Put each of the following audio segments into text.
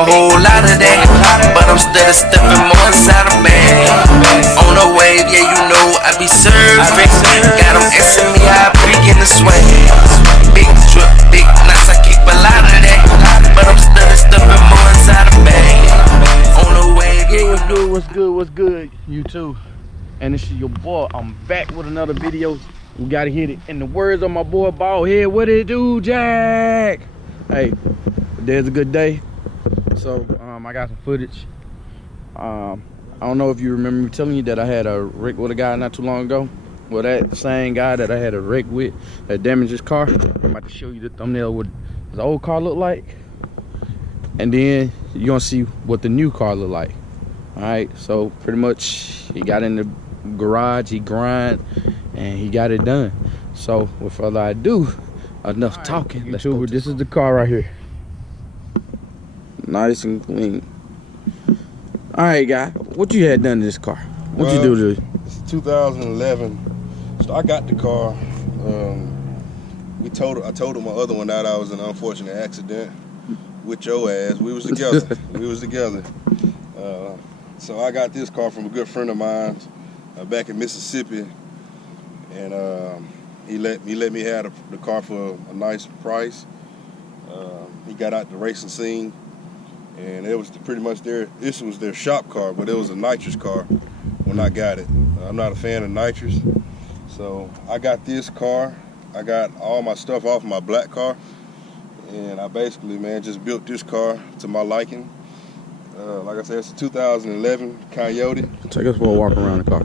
a whole lot of that, but I'm steady stepping more inside a bag. On the wave, yeah, you know I be serving. Got them asking me how I begin to swing. Big drip, big knots, I keep a lot of that, but I'm steady stepping more inside a bag. On the wave, yeah, what's good, what's good, what's good, YouTube? And this is your boy. I'm back with another video. We gotta hit it. In the words of my boy Bald Head, what it do, Jack? Hey, today's a good day. So I got some footage. I don't know if you remember me telling you that I had a wreck with a guy not too long ago. Well, that same guy that I had a wreck with that damaged his car. I'm about to show you the thumbnail what his old car looked like, and then you're gonna see what the new car looked like. All right, so pretty much he got in the garage, he grind, and he got it done. So with further ado, enough talking. Let's go. This is the car right here, nice and clean. All right, guy, what you had done to this car? What you do to it? It's 2011. So I got the car. I told my other one that I was in an unfortunate accident with your ass. We was together. We was together. So I got this car from a good friend of mine back in Mississippi, and he let me have the car for a nice price. He got out the racing scene, and it was pretty much this was their shop car, but it was a nitrous car when I got it. I'm not a fan of nitrous, so I got this car. I got all my stuff off my black car, and I basically, man, just built this car to my liking. Like I said, it's a 2011 Coyote. Take us for a walk around the car.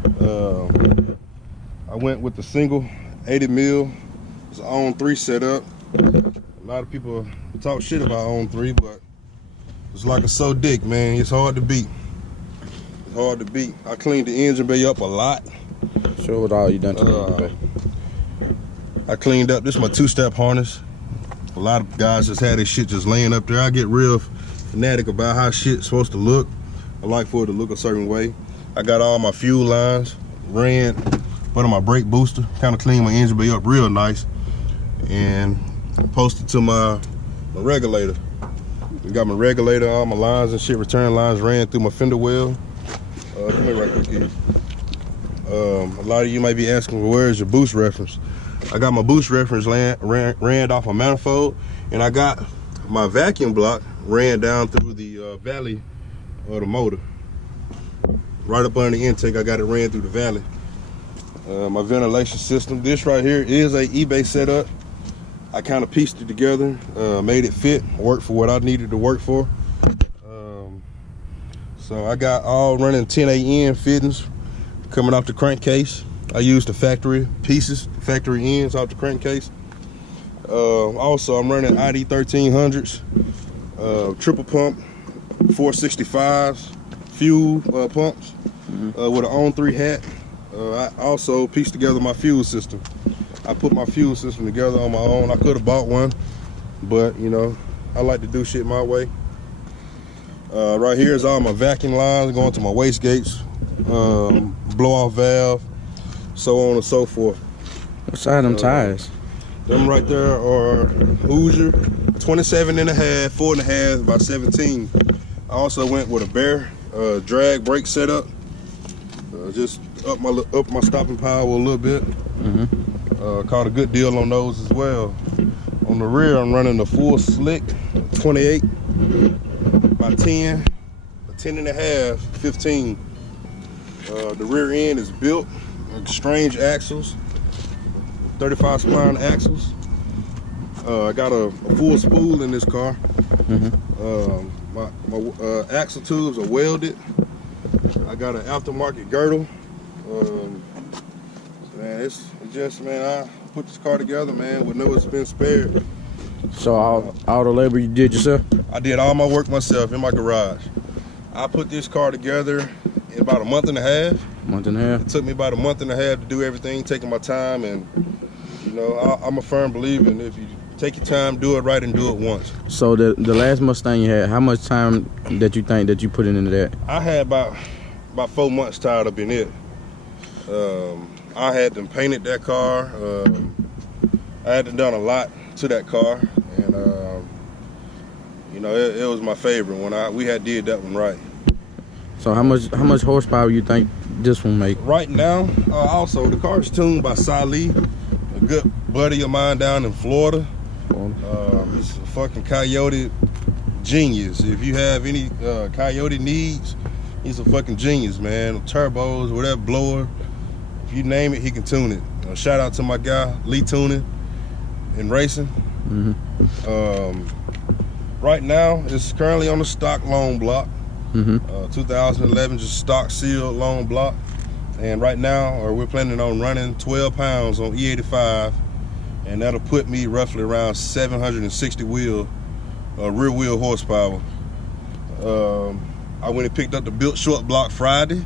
I went with the single 80 mil. It's an On3 setup. A lot of people talk shit about On3, but it's like a so dick, man. It's hard to beat. It's hard to beat. I cleaned the engine bay up a lot. Show what all you done to the engine bay. I cleaned up. This is my two-step harness. A lot of guys just had this shit just laying up there. I get real fanatic about how shit's supposed to look. I like for it to look a certain way. I got all my fuel lines, put on my brake booster, kind of cleaned my engine bay up real nice, and posted to my regulator. We got my regulator, all my lines and shit, return lines ran through my fender well. Come here right quick, kid. A lot of you might be asking, well, where's your boost reference? I got my boost reference ran off my manifold, and I got my vacuum block ran down through the valley of the motor. Right up under the intake, I got it ran through the valley. My ventilation system, this right here is a eBay setup. I kind of pieced it together, made it fit, work for what I needed to work for. So I got all running 10AN fittings coming off the crankcase. I used the factory pieces, factory ends off the crankcase. Also, I'm running ID 1300s, triple pump, 465s, fuel pumps with an On3 hat. I also pieced together my fuel system. I put my fuel system together on my own. I could have bought one, but you know, I like to do shit my way. Right here is all my vacuum lines going to my wastegates, blow-off valve, so on and so forth. What side of them tires? Them right there are Hoosier, 27 and a half, 4.5 by 17. I also went with a Bear drag brake setup, just up my stopping power a little bit. Caught a good deal on those as well. On the rear, I'm running a full slick 28 by 10, a 10 and a half, 15. The rear end is built, strange axles, 35 spline axles. I got a full spool in this car. My axle tubes are welded. I got an aftermarket girdle. Man, it's just, man, I put this car together, man, with no expense spared. So all the labor you did yourself? I did all my work myself in my garage. I put this car together in about a month and a half. Month and a half? It took me about a month and a half to do everything, taking my time, and you know, I'm a firm believer in if you take your time, do it right, and do it once. So the last Mustang you had, how much time that you think that you put into that? I had about 4 months tied up in it. I had them painted that car. I had done a lot to that car, and you know, it was my favorite when we had did that one right. So how much horsepower you think this one make? Right now, also the car is tuned by Sally, a good buddy of mine down in Florida. He's a fucking Coyote genius. If you have any Coyote needs, he's a fucking genius, man. Turbos, whatever, blower, if you name it, he can tune it. Shout out to my guy Lee Tuning and Racing. Right now, it's currently on the stock loan block. 2011, just stock sealed loan block. And right now, we're planning on running 12 pounds on E85, and that'll put me roughly around 760 rear wheel horsepower. I went and picked up the built short block Friday.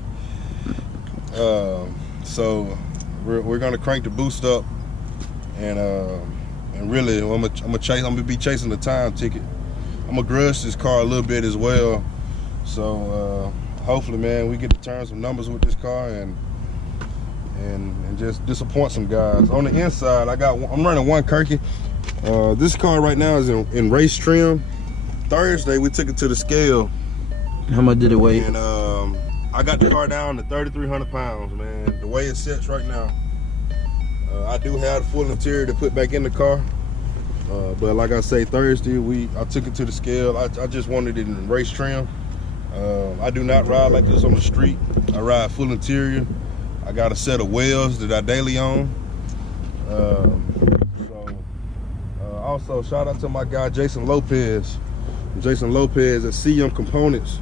So we're gonna crank the boost up, and really I'm gonna be chasing the time ticket. I'm gonna grudge this car a little bit as well. So hopefully, man, we get to turn some numbers with this car and just disappoint some guys. On the inside, I'm running one Kirkey. This car right now is in race trim. Thursday we took it to the scale. How much did it weigh? And I got the car down to 3,300 pounds, man. The way it sits right now. I do have the full interior to put back in the car. But like I say, Thursday I took it to the scale. I just wanted it in race trim. I do not ride like this on the street. I ride full interior. I got a set of wheels that I daily own. Also shout out to my guy Jason Lopez. Jason Lopez at CM Components.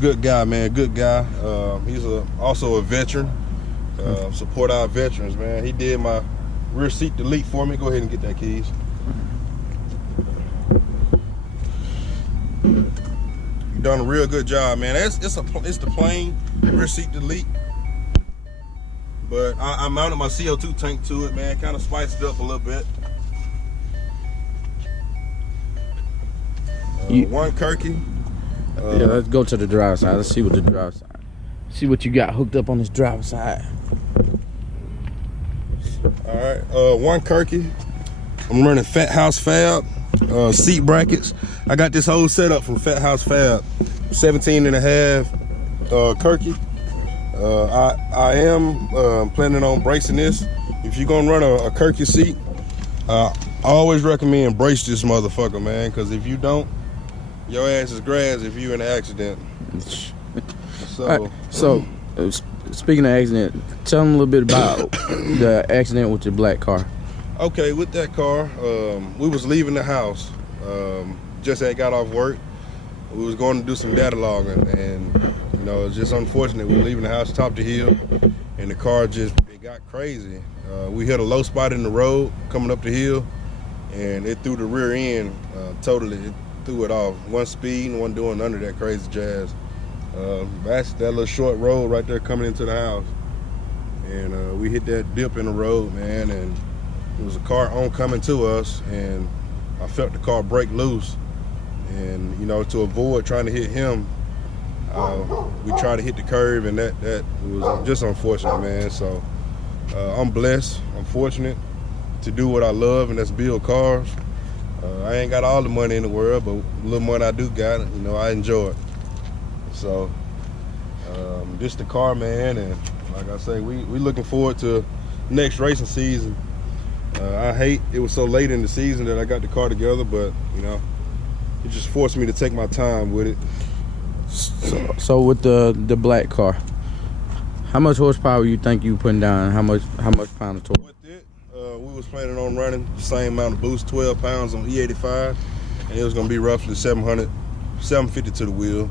Good guy, man, good guy. He's also a veteran. Support our veterans, man. He did my rear seat delete for me. Go ahead and get that, keys. You done a real good job, man. It's the plain rear seat delete, but I mounted my CO2 tank to it, man. Kind of spiced it up a little bit. One Kirkey. Yeah, let's go to the driver's side. Let's see what the driver's side. See what you got hooked up on this driver's side. All right, one Kirkey. I'm running Fathouse Fab seat brackets. I got this whole setup from Fathouse Fab. 17.5 Kirkey. I am planning on bracing this. If you're gonna run a Kirkey seat, I always recommend brace this motherfucker, man, because if you don't, your ass is grass if you're in an accident. So, speaking of accident, tell them a little bit about the accident with your black car. Okay, with that car, we was leaving the house. Just had got off work. We was going to do some data logging, and you know, it's just unfortunate. We were leaving the house, topped the hill, and the car it got crazy. We hit a low spot in the road coming up the hill, and it threw the rear end totally. It threw it off. One speed and one doing none of that crazy jazz. That's that little short road right there coming into the house, and we hit that dip in the road, man, and there was a car oncoming to us, and I felt the car break loose, and you know, to avoid trying to hit him, we tried to hit the curb, and that was just unfortunate, man. So I'm blessed, I'm fortunate to do what I love, and that's build cars. I ain't got all the money in the world, but the little money I do got, you know, I enjoy it. So this the car, man, and like I say, we looking forward to next racing season. I hate it was so late in the season that I got the car together, but you know, it just forced me to take my time with it. So with the black car, how much horsepower you think you putting down? How much pound of torque? With it, we was planning on running the same amount of boost, 12 pounds on E85, and it was gonna be roughly 750 to the wheel,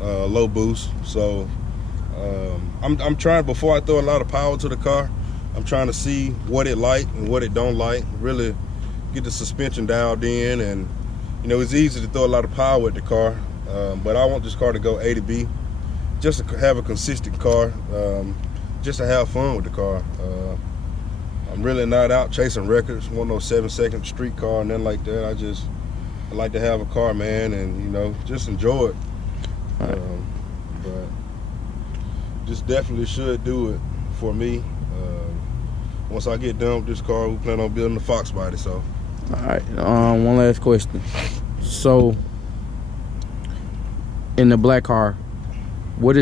low boost. So I'm trying, before I throw a lot of power to the car, I'm trying to see what it like and what it don't like, really get the suspension dialed in. And you know, it's easy to throw a lot of power at the car, but I want this car to go A to B, just to have a consistent car, just to have fun with the car. I'm really not out chasing records, want no 7-second street car and nothing like that. I like to have a car, man, and you know, just enjoy it. But this definitely should do it for me. Once I get done with this car, we plan on building the Fox body. So, all right. One last question. So, in the black car, what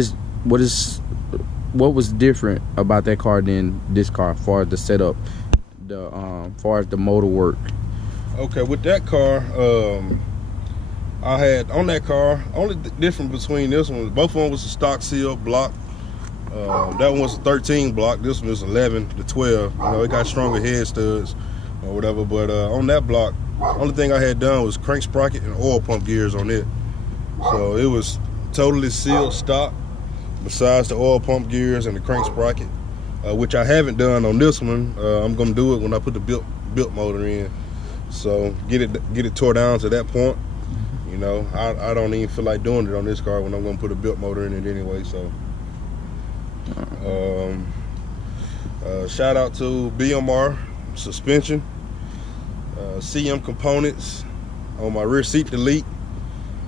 was different about that car than this car, as far as the setup, as far as the motor work? Okay, with that car, I had on that car, only difference between this one, both of them was a stock seal block. That one was a 13 block. This one is 11 to 12. You know, it got stronger head studs or whatever. But on that block, only thing I had done was crank sprocket and oil pump gears on it. So it was totally sealed stock, besides the oil pump gears and the crank sprocket, which I haven't done on this one. I'm gonna do it when I put the built motor in. So get it tore down to that point. You know, I don't even feel like doing it on this car when I'm gonna put a built motor in it anyway. So shout out to BMR Suspension, CM Components on my rear seat delete,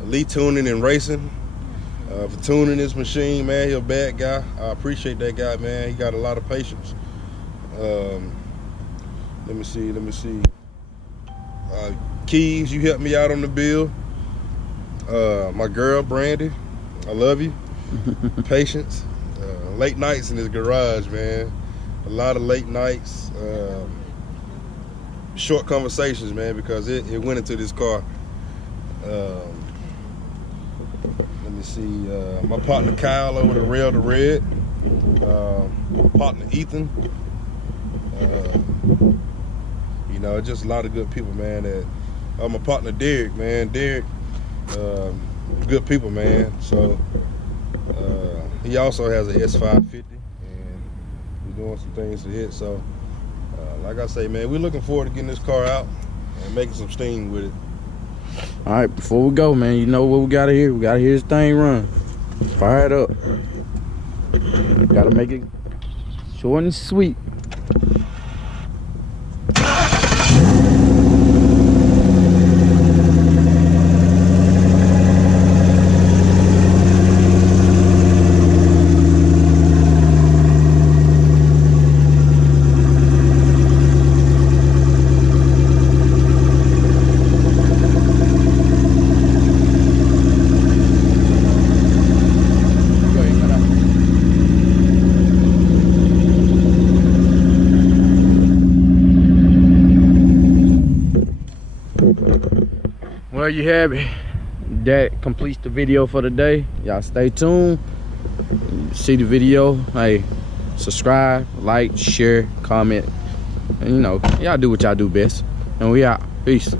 Elite Tuning and Racing, for tuning this machine, man. He a bad guy. I appreciate that guy, man. He got a lot of patience. Let me see. Keys, you helped me out on the bill. My girl Brandy, I love you. Patience. Late nights in this garage, man. A lot of late nights, short conversations, man, because it went into this car. Let me see, my partner Kyle over the Rail to Red, my partner Ethan, you know, just a lot of good people, man. That my partner Derek, man. Derek, good people, man. So he also has an S550, and we're doing some things to it. So like I say, man, we're looking forward to getting this car out and making some steam with it. All right, before we go, man, you know what we gotta hear? We gotta hear this thing run. Fire it up. Gotta make it short and sweet. Well, you have it. That completes the video for the day. Y'all stay tuned. See the video. Hey, subscribe, like, share, comment, and you know, y'all do what y'all do best. And we out. Peace.